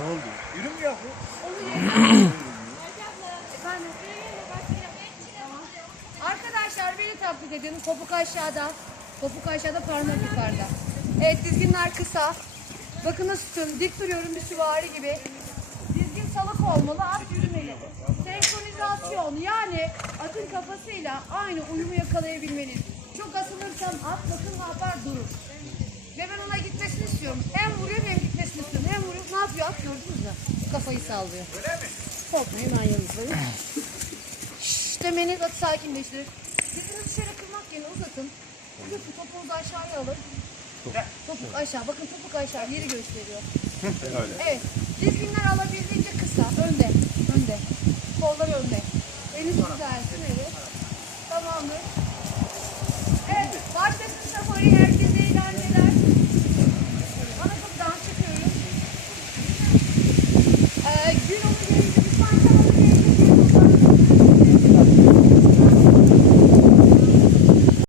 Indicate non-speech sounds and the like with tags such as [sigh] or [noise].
Ne oldu? Yürümüyor bu. Efendim? Tamam. Arkadaşlar beni taklit edin. Topuk aşağıda. Topuk aşağıda parmak yukarıda. Evet dizginler kısa. Bakın nasıl tutuyorum. Dik duruyorum bir süvari gibi. Dizgin salak olmalı. At yürümeli. Senkronizasyon yani atın kafasıyla aynı uyumu yakalayabilmeliyiz. Çok asılırsam at bakın ne yapar durur. Gördünüz mü? Kafayı sallıyor. Korkmayın ben yanınızdayım. Şşş demeniz atı sakinleştirir. Dizinizi şöyle kırmak yerine uzatın. Uzatın topuğunuzu aşağıya alın. Topuk aşağı. Bakın topuk aşağı yeri gösteriyor. [laughs] Evet. Dizginler alabildiğince kısa. Önde. Önde. Kollar önde. Eliniz düzelsin. Evet. Tamamdır.